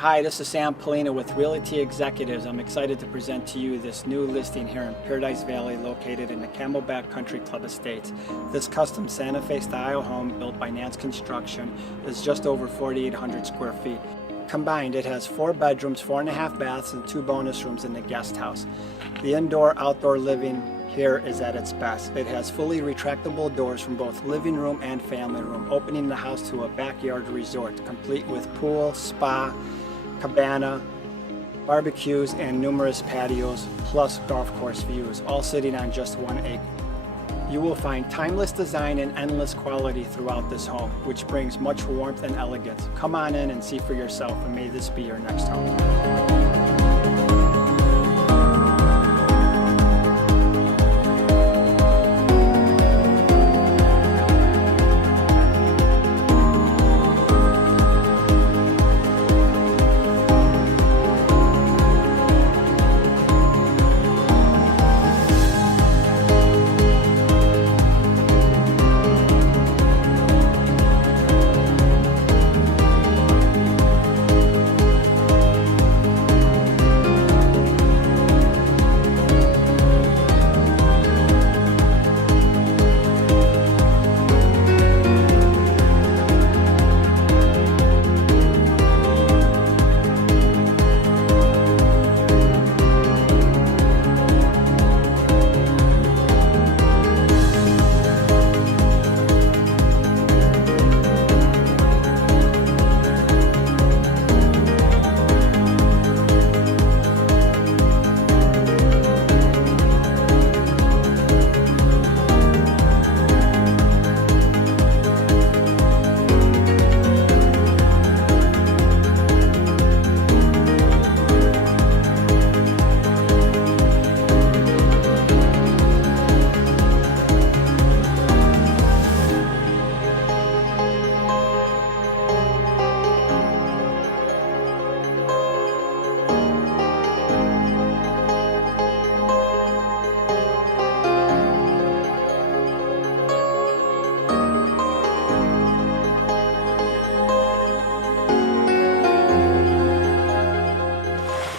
Hi, this is Sam Pollina with Realty Executives. I'm excited to present to you this new listing here in Paradise Valley located in the Camelback Country Club Estates. This custom Sante Fe style home built by Nance Construction is just over 4,800 square feet. Combined, it has 4 bedrooms, 4.5 baths, and 2 bonus rooms in the guest house. The indoor-outdoor living here is at its best. It has fully retractable doors from both living room and family room, opening the house to a backyard resort, complete with pool, spa, cabana, barbecues, and numerous patios, plus golf course views, all sitting on just 1 acre. You will find timeless design and endless quality throughout this home, which brings much warmth and elegance. Come on in and see for yourself, and may this be your next home.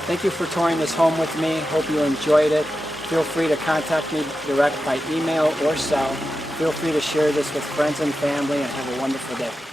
Thank you for touring this home with me. Hope you enjoyed it. Feel free to contact me direct by email or cell. Feel free to share this with friends and family, and have a wonderful day.